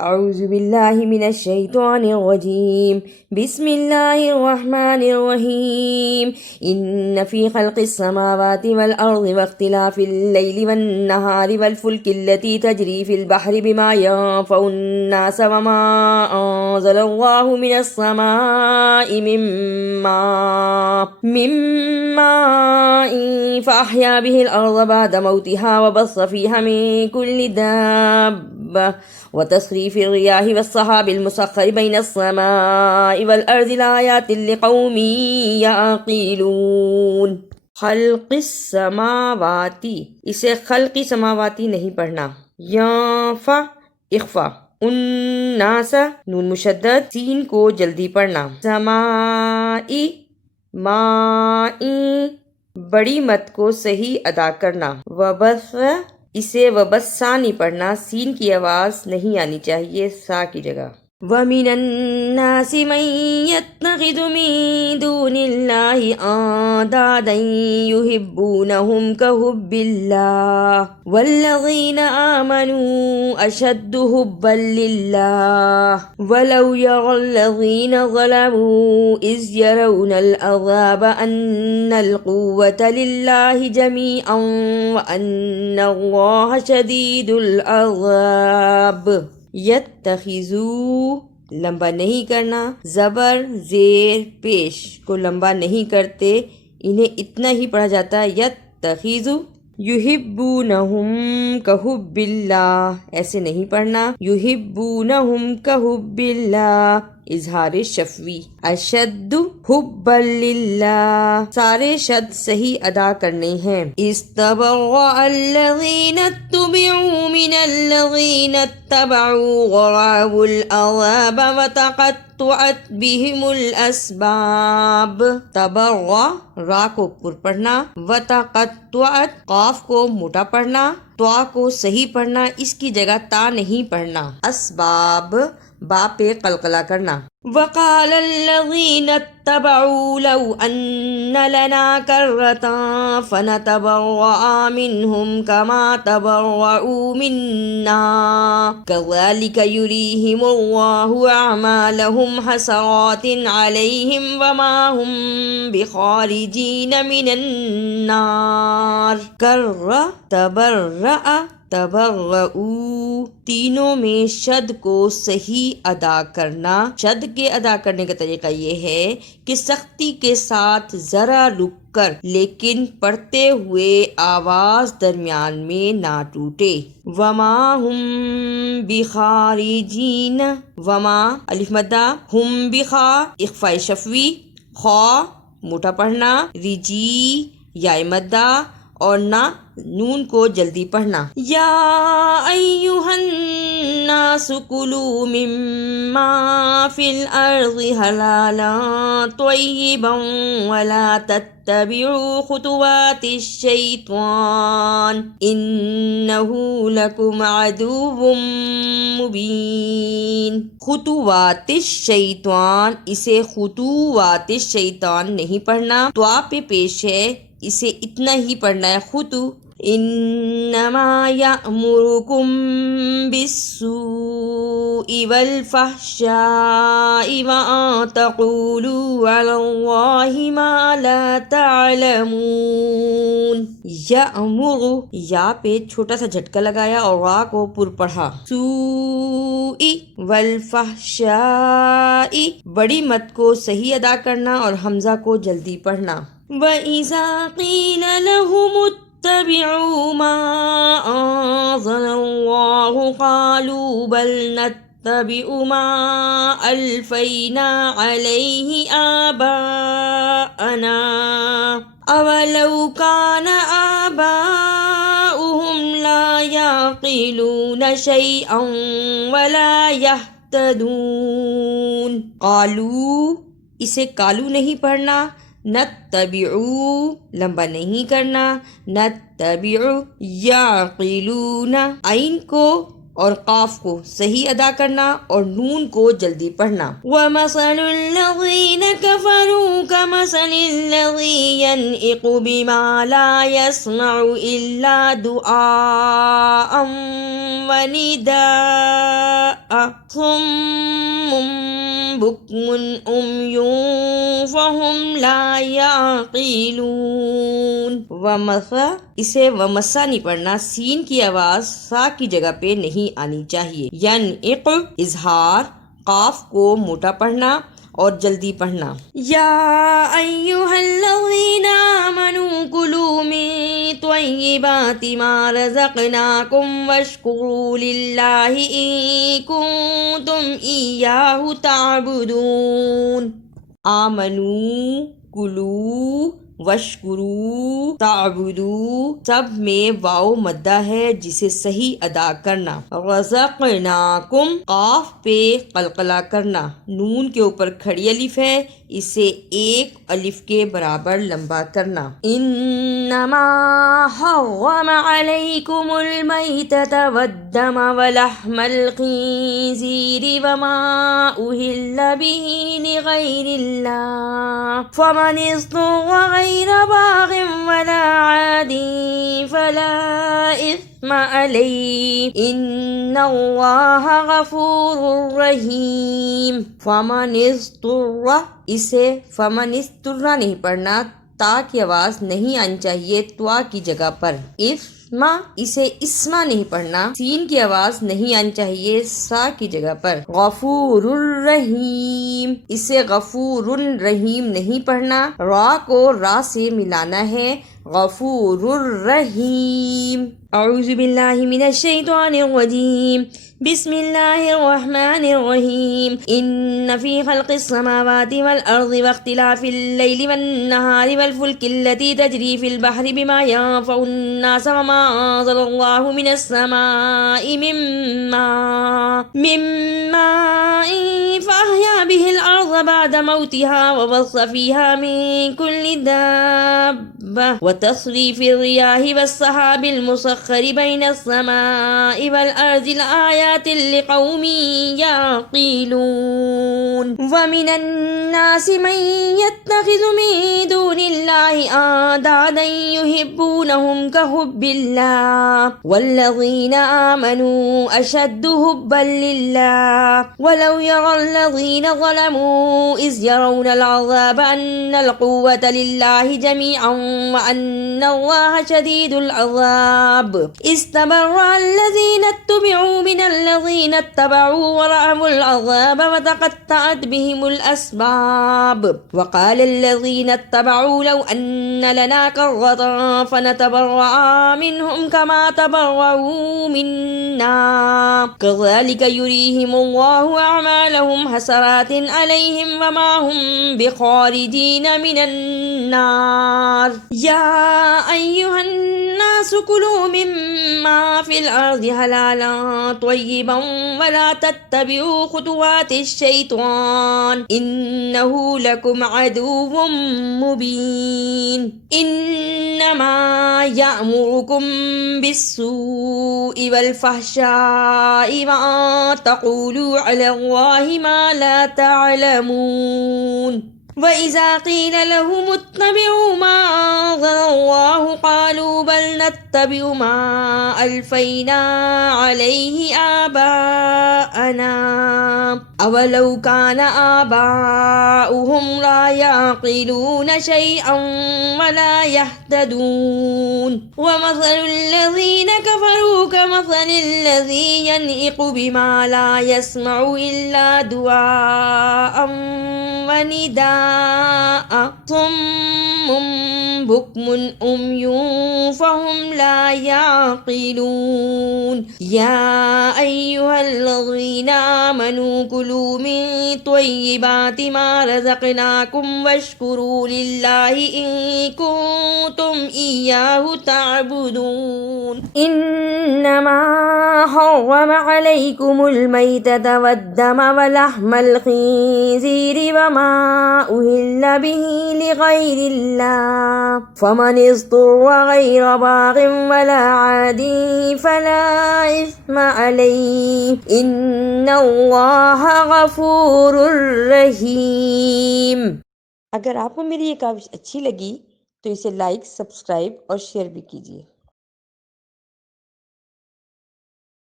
اعوذ باللہ من الشیطان الرجیم بسم اللہ الرحمن الرحیم ان فی خلق السماوات والارض واختلاف اللیل والنہار والفلک التي تجری فی البحر بما ينفع الناس وما انزل اللہ من السماء من ماء فأحیا به الارض بعد موتها وبث فیہا من کل دابة وتصریف الریاح والسحاب المسخر بین السماء والارض لآیات لقوم یعقلون۔ خلق السماواتی، اسے خلق سماواتی نہیں پڑھنا۔ یانفع اخفا، الناس نون مشدد، سین کو جلدی پڑھنا۔ سمائی مائی، بڑی مت کو صحیح ادا کرنا۔ وبث، اسے وبثا نہیں پڑھنا، سین کی آواز نہیں آنی چاہیے سا کی جگہ۔ وَمِنَ النَّاسِ مَن يَتَّخِذُ مِن دُونِ اللَّهِ أَندَادًا يُحِبُّونَهُمْ كَحُبِّ اللَّهِ وَالَّذِينَ آمَنُوا أَشَدُّ حُبًّا لِلَّهِ وَلَوْ يَرَى الَّذِينَ ظَلَمُوا إِذْ يَرَوْنَ الْعَذَابَ أَنَّ الْقُوَّةَ لِلَّهِ جَمِيعًا وَأَنَّ اللَّهَ شَدِيدُ الْعَذَابِ۔ یتخذو، لمبا نہیں کرنا، زبر زیر پیش کو لمبا نہیں کرتے، انہیں اتنا ہی پڑھا جاتا ہے یتخذو۔ یحبونہم کحب اللہ، ایسے نہیں پڑھنا، یحبونہم کحب اللہ، اظہار شفوی۔ اشد حبا للہ، سارے شد صحیح ادا کرنے ہیں۔ استبرأ الذین اتبعوا من الذین اتبعوا ورأوا العذاب وتقطعت بهم الاسباب۔ تبرأ، را کو پر پڑھنا، وتقطعت، قاف کو موٹا پڑھنا، طا کو صحیح پڑھنا، اس کی جگہ تا نہیں پڑھنا۔ اسباب، با پہ قلقلہ کرنا۔ وقال الذین اتبعوا لو ان لنا کرة فنتبرأ منهم كما تبرؤوا منا كذلك يريهم الله أعمالهم حسرات عليهم وما هم بخارجين من النار۔ کر، تبرأ، تبرؤ، تینوں میں شد کو صحیح ادا کرنا۔ شد کے ادا کرنے کا طریقہ یہ ہے کہ سختی کے ساتھ ذرا رک کر لیکن پڑھتے ہوئے آواز درمیان میں نہ ٹوٹے۔ وما ہم بخارجین، وما الف مدہ، ہم بخا اخفاء شفوی، خا موٹا پڑھنا، رجی یا مدہ، اور نہ نون کو جلدی پڑھنا۔ یا ایہا الناس کلوا مما فی الارض حلالا طیبا ولا تتبعوا خطوات الشیطان انہ لکم عدو مبین۔ خطوات الشیطان، اسے خطوات الشیطان نہیں پڑھنا، تو آپ پہ پیش ہے، اسے اتنا ہی پڑھنا ہے خطو۔ انما یأمرکم بالسوء والفحشاء وان تقولوا علی اللہ ما لا تعلمون۔ یأمر، یا پہ چھوٹا سا جھٹکا لگایا اور را کو پر پڑھا۔ سوء والفحشاء، بڑی مت کو صحیح ادا کرنا اور حمزہ کو جلدی پڑھنا۔ وَإِذَا قِيلَ لَهُمُ اتَّبِعُوا مَا أَنزَلَ اللَّهُ قَالُوا بَلْ نَتَّبِعُ مَا أَلْفَيْنَا عَلَيْهِ آبَاءَنَا أَوَلَوْ كَانَ آبَاؤُهُمْ لَا يَعْقِلُونَ شَيْئًا وَلَا يَهْتَدُونَ۔ قالوا، اسے کالو نہیں پڑھنا، نتبعو، لمبا نہیں کرنا، نتبعو، یعقلون، عین کو اور قاف کو صحیح ادا کرنا اور نون کو جلدی پڑھنا۔ وَمَثَلُ الَّذِينَ كَفَرُوا كَمَثَلِ الَّذِي يَنْعِقُ بِمَا لَا يَسْمَعُ إِلَّا دُعَاءً وَنِدَاءً صم بكم عمي فهم لا يعقلون. ومسا، اسے ومسا نہیں پڑھنا، سین کی آواز سا کی جگہ پہ نہیں آنی چاہیے. ینعق اظہار، قاف کو موٹا پڑھنا اور جلدی پڑھنا. یا ایھا الذین آمنوا کلوا من طیبات ما رزقناکم واشکروا للہ ان کنتم ایاہ تعبدون. آمنو، کلو، وشکرو، تعبدو، سب میں واو مدہ ہے جسے صحیح ادا کرنا. رزقناکم، قاف پہ قلقلہ کرنا، نون کے اوپر کھڑی الف ہے، اسے ایک الف کے برابر لمبا کرنا. انما حرم علیکم المیتۃ والدم ولحم الخنزیر وما اہل به لغیر اللہ فمن اضطر غیر باغ ولا عاد فلا اثم علیہ ان اللہ غفور رحیم. فمن اضطر، اسے فمن اضطر نہیں پڑھنا، تا کی آواز نہیں آنی چاہیے توا کی جگہ پر. اسما، اسے اسما نہیں پڑھنا، سین کی آواز نہیں آنی چاہیے سا کی جگہ پر. غفور الرحیم، اسے غفور الرحیم نہیں پڑھنا، را کو را سے ملانا ہے. غفور الرحیم. اعوذ باللہ من الشیطان الرجیم. بسم اللہ الرحمن الرحیم. ان فی خلق السماوات والارض واختلاف اللیل والنہار والفلک التي تجری فی البحر بما ينفع الناس وما انزل اللہ من السماء من ماء فأحیا به الارض بعد موتها وبث فیها من كل دابة وتصریف الریاح والسحاب المسخر بین السماء والارض لآیات لقوم یعقلون. ومن الناس من يتخذ من دون الله اندادا يحبونهم كحب الله والذين آمنوا اشد حبا لله ولو يرى الذين ظلموا اذ يرون العذاب ان القوة لله جميعا وان الله شديد العذاب. استبرأ الذين اتبعوا من الذين اتبعوا ورأوا العذاب وتقطعت بهم الأسباب. وقال الذين اتبعوا لو أن لنا كرة فنتبرأ منهم كما تبرأوا منا كذلك يريهم الله أعمالهم حسرات عليهم وما هم بخارجين من النار. يا أيها الناس كلوا مما في الأرض حلالا طيبا ولا تتبعوا خطوات الشيطان إنه لكم عدو مبين. إنما يأمركم بالسوء والفحشاء وأن تقولوا على الله ما لا تعلمون. وَإِذَا قِيلَ لَهُمُ اتَّبِعُوا مَا أَنزَلَ اللَّهُ قَالُوا بَلْ نَتَّبِعُ مَا أَلْفَيْنَا عَلَيْهِ آبَاءَنَا أَوَلَوْ كَانَ آبَاؤُهُمْ لَا يَعْقِلُونَ شَيْئًا وَلَا يَهْتَدُونَ. وَمَثَلُ الَّذِينَ كَفَرُوا كَمَثَلِ الَّذِي يَنْعِقُ بِمَا لَا يَسْمَعُ إِلَّا دُعَاءً ونداء صم بكم عمي فهم لا يعقلون. يا أيها الذين آمنوا كلوا من طيبات ما رزقناكم واشكروا لله إن كنتم إياه تعبدون. إنما حرم عليكم الميتة والدم ولحم الخنزير وما أهل به لغير الله فمن اضطر غير باغ ولا عاد فلا إثم عليه إن الله غفور رحيم. اگر آپ کو میری یہ کاوش اچھی لگی تو اسے لائک، سبسکرائب اور شیئر بھی کیجیے.